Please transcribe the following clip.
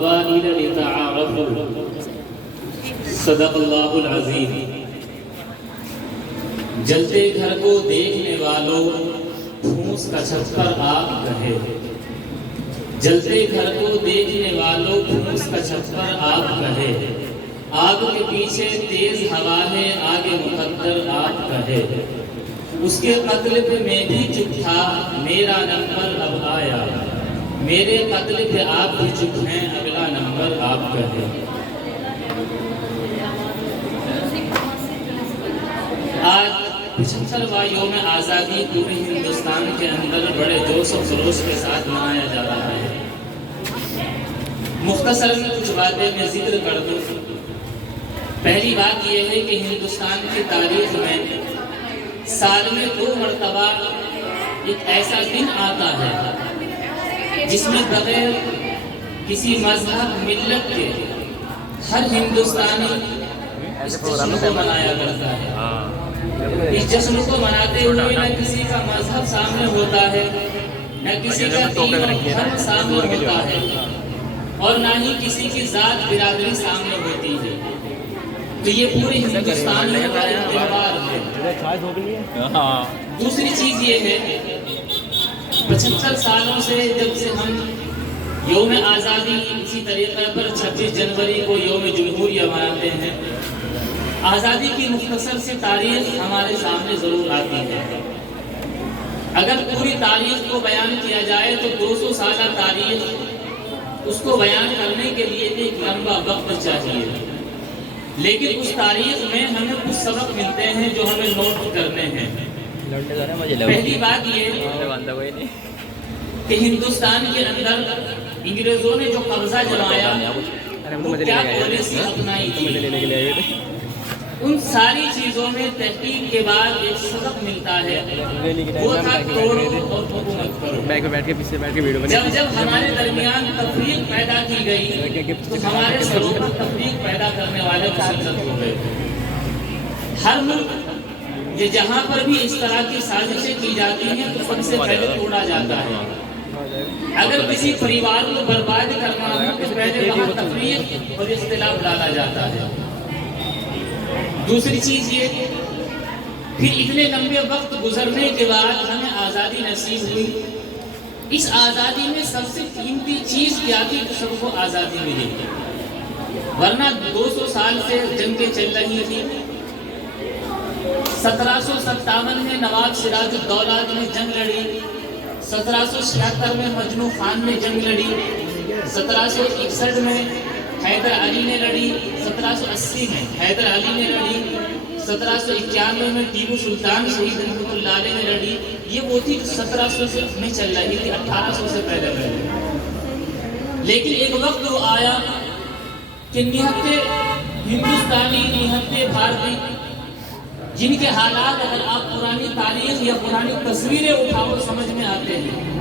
القبائل لتعارفوا صدق اللہ العظیم۔ جلتے گھر کو دیکھنے والوں پھوس کا چھت پر آگ کہے، جلتے گھر کو دیکھنے والوں پھوس کا چھت پر آگ کہے، آگ کے پیچھے تیز ہوا ہے آگے مقدر آگ کہے، اس کے قتل پہ میں بھی چپ تھا میرا نمبر اب آیا، میرے قتل پہ آپ بھی چپ ہیں اگلا نمبر آپ کہے۔ آج 75واں یوم آزادی پورے ہندوستان کے اندر بڑے جوش و خروش کے ساتھ منایا جا رہا ہے۔ مختصر میں کچھ باتیں میں ذکر کر دوں۔ پہلی بات یہ ہے کہ ہندوستان کی تاریخ میں سال میں 2 مرتبہ ایک ایسا دن آتا ہے جس میں بغیر کسی مذہب ملت کے ہر ہندوستانی اس جشن کو منایا کرتا ہے۔ اس جشن کو مناتے ہوئے نہ کسی کا مذہب سامنے ہوتا ہے، نہ کسی کا دین و دھرم سامنے ہوتا ہے، اور نہ ہی کسی کی ذات برادری سامنے ہوتی ہے۔ تو یہ پورے ہندوستان میں کا ایک تہوار ہے۔ دوسری چیز یہ ہے 75 سالوں سے جب سے ہم یوم آزادی اسی طریقے پر 26 جنوری کو یوم جمہوریہ مناتے ہیں، آزادی کی مختصر سی تاریخ ہمارے سامنے ضرور آتی ہے۔ اگر پوری تاریخ کو بیان کیا جائے تو 200 سالہ تاریخ، اس کو بیان کرنے کے لیے ایک لمبا وقت چاہیے، لیکن اس تاریخ میں ہمیں کچھ سبق ملتے ہیں جو ہمیں نوٹ کرنے ہیں۔ پہلی بات یہ کہ ہندوستان کے اندر انگریزوں نے جو قبضہ جمایا، وہ کیا پالیسی اپنائی تھی، ان ساری چیزوں میں تحقیق کے بعد ایک سبق ملتا ہے، وہ تھا توڑو اور حکومت کرو۔ جب ہمارے درمیان تفریق پیدا کی گئی تو ہمارے سروں پر تفریق پیدا کرنے والے مسلط ہو گئے۔ ہر ملک جہاں پر بھی اس طرح کی سازشیں کی جاتی ہیں تو سب سے پہلے توڑا جاتا ہے۔ اگر کسی پریوار کو برباد کرنا ہو تو پہلے وہاں تفریق اور اختلاف ڈالا جاتا ہے۔ دوسری چیز یہ پھر اتنے لمبے وقت گزرنے کے بعد ہمیں آزادی نصیب ہوئی۔ اس آزادی میں سب سے قیمتی چیز کیا تھی کہ سب کو آزادی ملی، ورنہ 200 سال سے جنگیں چل رہی تھی۔ 1757 میں نواب سراج الدولہ نے جنگ لڑی، 1776 میں مجنو خان نے جنگ لڑی، 1761 میں حیدر علی نے لڑی، 1780 میں حیدر علی نے لڑی، 1791 میں ٹیپو سلطان شہید رحمۃ اللہ علیہ نے لڑی۔ یہ وہ تھی 1700 میں چل رہی تھی، 1800 سے پہلے۔ لیکن ایک وقت وہ آیا کہ نہتے ہندوستانی، نہتے بھارتی، جن کے حالات اگر آپ پرانی تاریخ یا پرانی تصویریں اٹھاؤ سمجھ میں آتے ہیں،